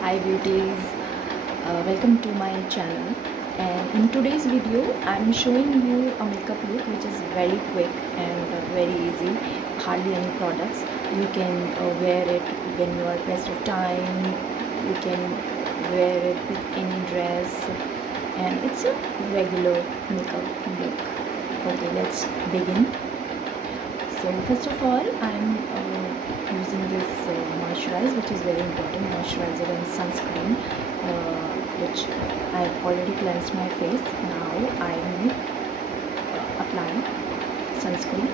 Hi beauties, welcome to my channel, and in today's video I'm showing you a makeup look which is very quick and very easy, hardly any products. You can wear it when you are pressed of time, you can wear it with any dress, and it's a regular makeup look. Okay, let's begin. So first of all, I'm using this moisturizer, which is very important, moisturizer and sunscreen, which I've already cleansed my face. Now I'm applying sunscreen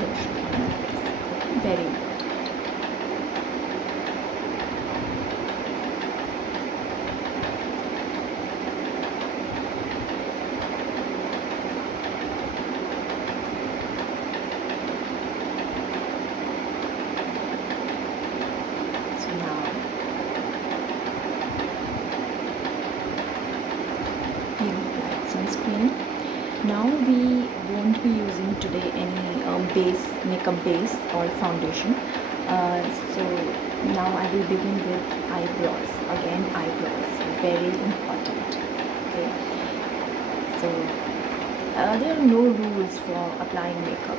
lotion on my face. Okay, very important. So now you apply sunscreen. Now we won't be using today any makeup base or foundation. So now I will begin with eyebrows. Again, eyebrows, very important. Okay. So there are no rules for applying makeup.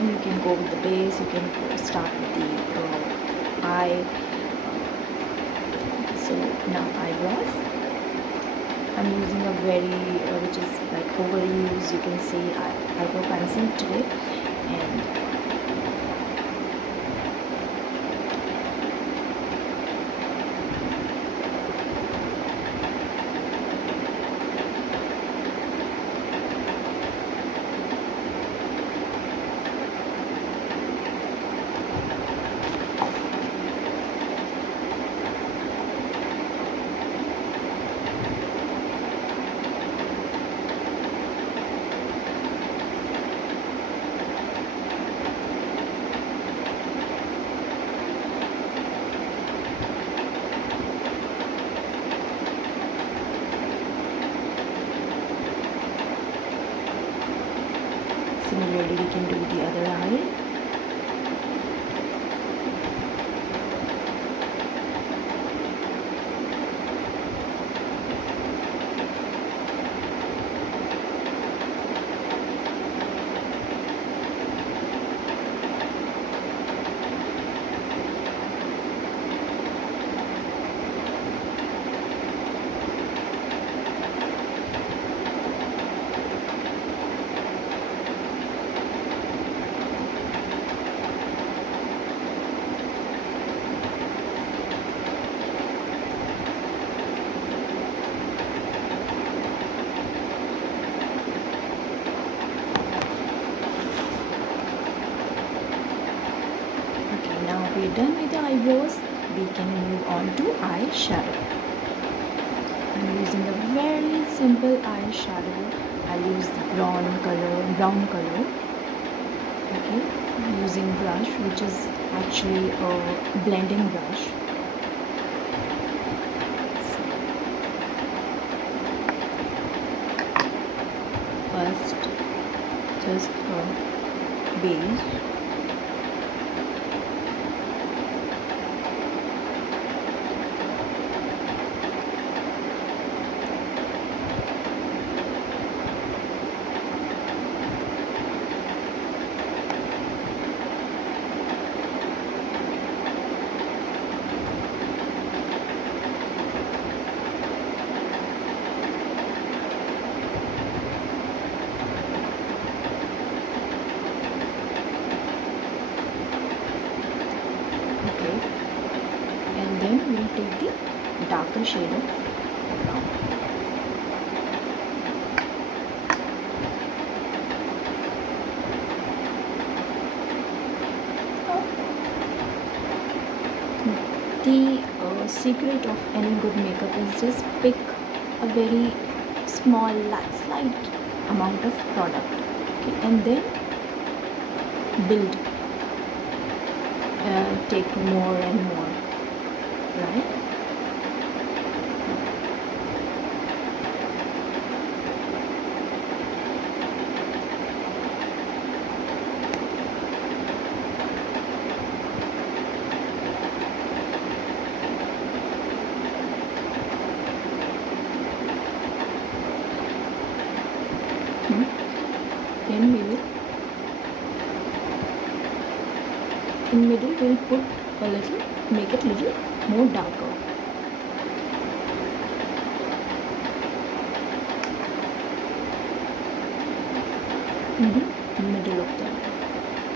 You can go with the base. You can start with the eye. So now eyebrows. I'm using a very which is like overused, you can see, eyebrow pencil today, and similarly we can do the other eye. Now we're done with the eyebrows, we can move on to eyeshadow. I'm using a very simple eyeshadow. I'll use the brown color. Okay, I'm using brush which is actually a blending brush. First, just a base. And then we'll take the darker shade of brown. The secret of any good makeup is just pick a very small, slight amount of product, okay, and then build, take more and more, right? in middle we'll put a little, make it little more darker. In the middle of the,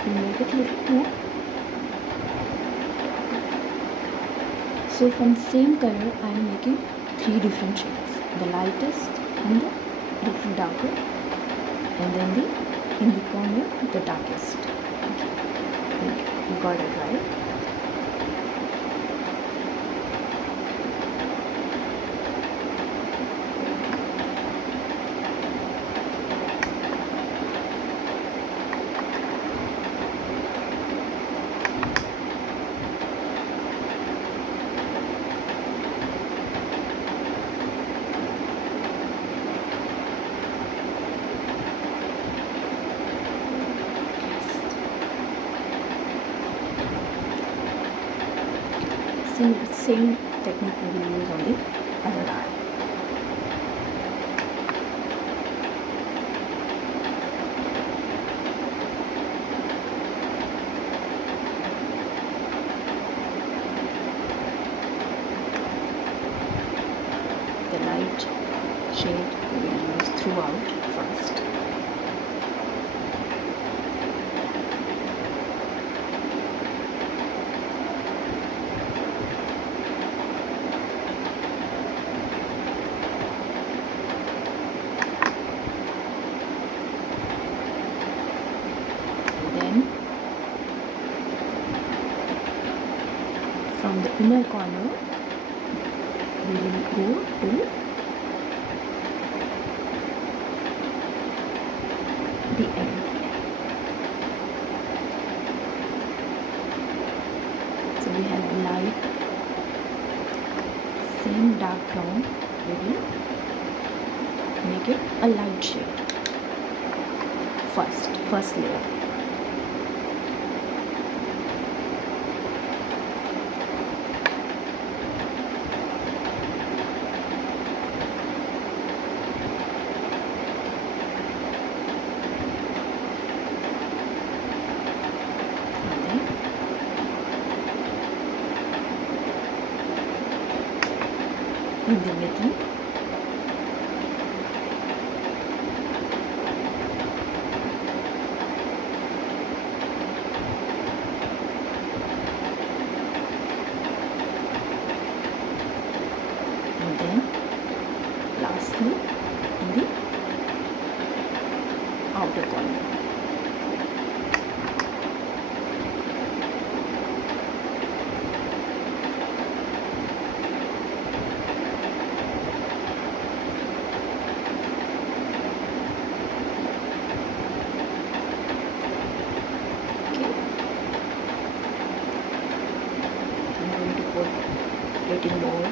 we'll make it little more. So from the same color I am making 3 different shades, the lightest and the little darker, and then in the corner the darkest. Okay, you got it right. Same technique we will use on the other eye. The light shade we will use throughout first. From the inner corner we will go to the end. So we have light, same dark brown, we will make it a light shade first layer. In the middle, and then lastly in the outer corner. Little more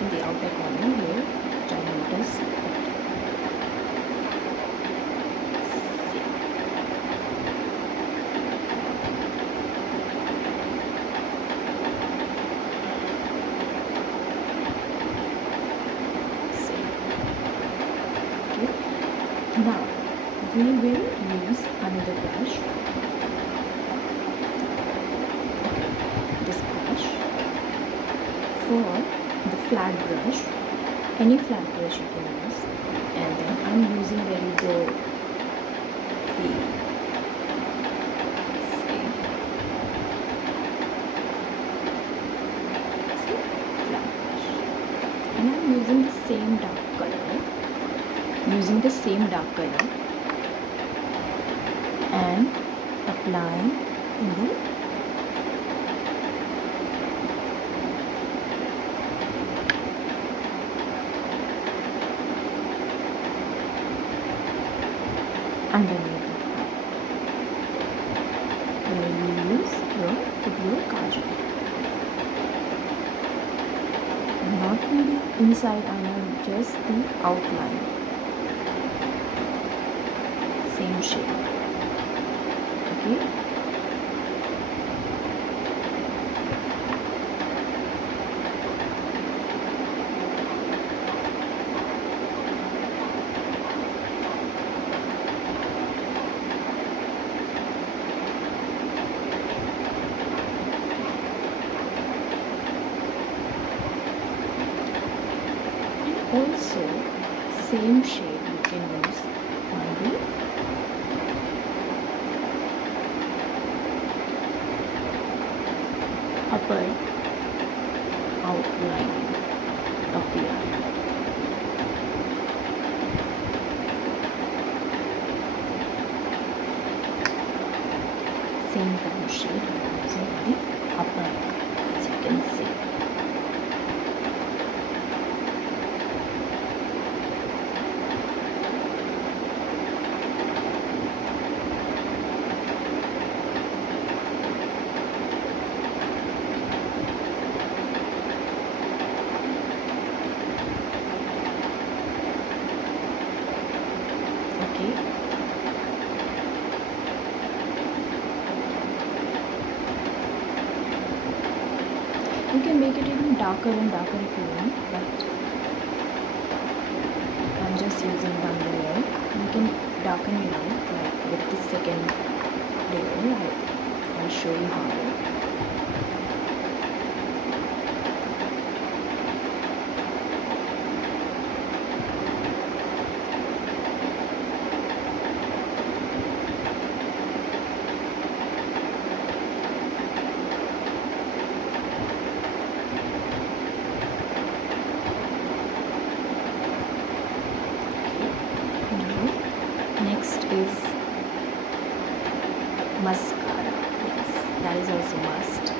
in the outer corner here, which I notice. Okay. Now we will use another brush. This brush. For the flat brush, any flat brush you can use, and then I'm using very the flat brush, and I'm using the same dark color, and applying in the underneath the eye, where you use your kajal. Not in the inside eye, just the outline. Same shape. Okay. Also, same shade you can use on the upper outline of the eye. Same kind of shade I'm using on the upper, as you can see. Okay. You can make it even darker and darker if you want, but I'm just using one layer. You can darken it out, like with the second layer. I'll show you how. Next is mascara. Yes, that is also must.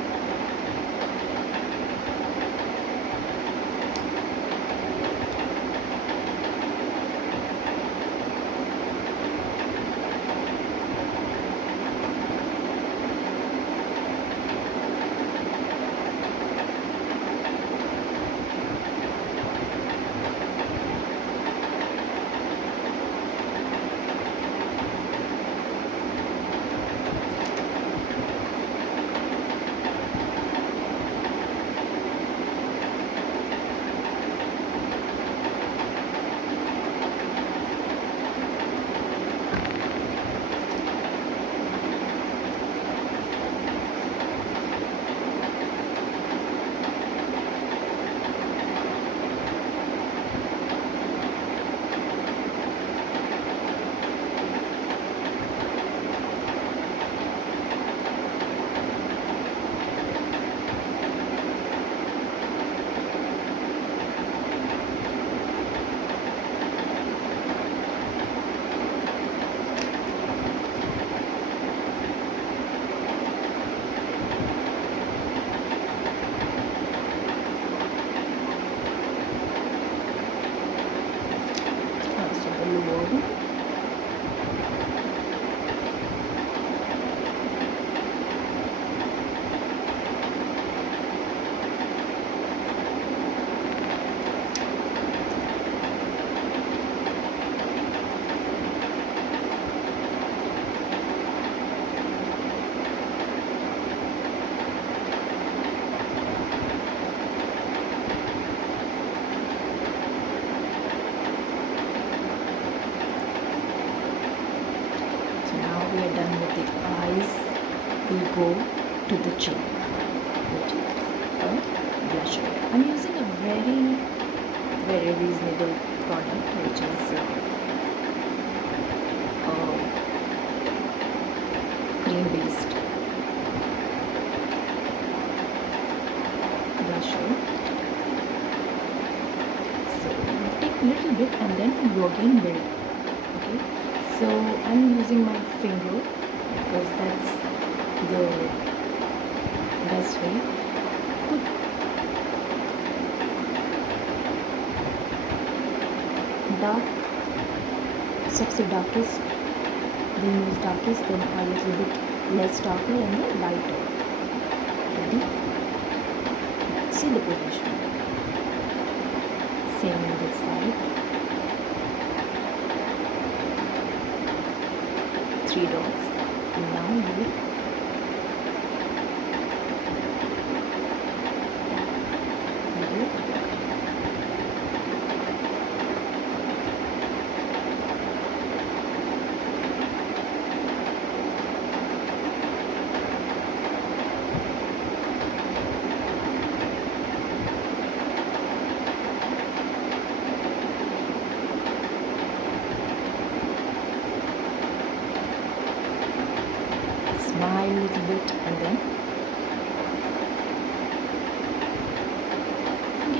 We are done with the eyes. We go to the chin, which is a blusher. I'm using a very reasonable product, which is cream based blusher. So you take a little bit and then you again build. Okay. So I'm using my finger because that's the best way. Put dark, सबसे darkest, then use darkest, then a little bit less darker and then lighter. Ready? See the position. Same on this side. 3 dots, and now you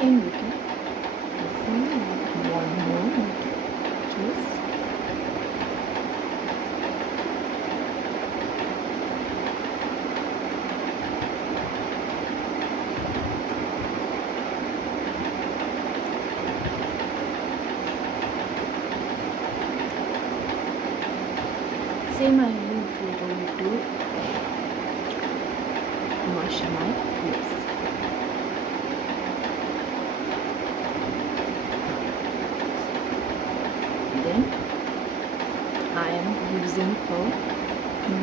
and you can if you want more you can choose. Same I will going to wash my lips. Then I am using a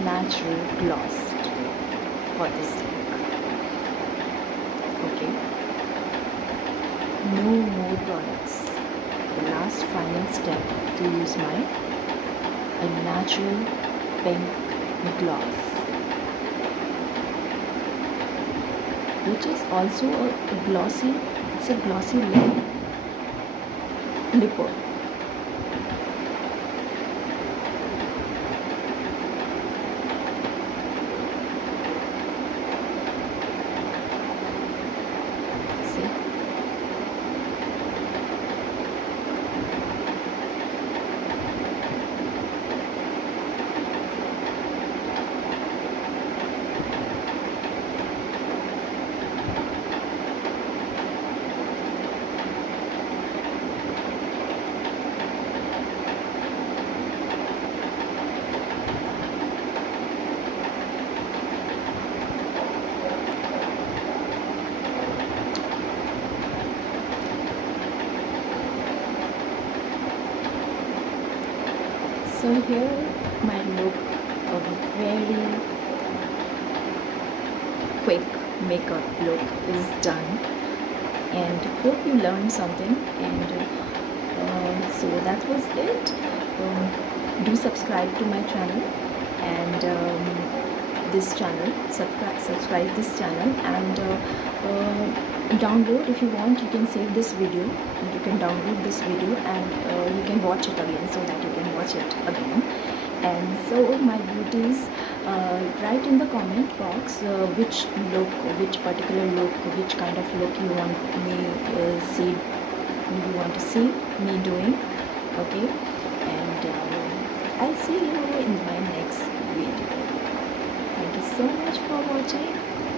natural gloss for this look. Okay, no more products. The last final step to use my a natural pink gloss, which is also a glossy, it's a glossy lipper. See? So here my look, a very quick makeup look is done, and hope you learned something. And so that was it. Do subscribe to my channel, and this channel, subscribe this channel, and download, if you want you can save this video, you can download this video, and you can watch it again, so that you can watch it again. And so my beauties, write in the comment box which look, which particular look, which kind of look you want me to see me doing. Okay, and I'll see you in my next video. Thank you so much for watching.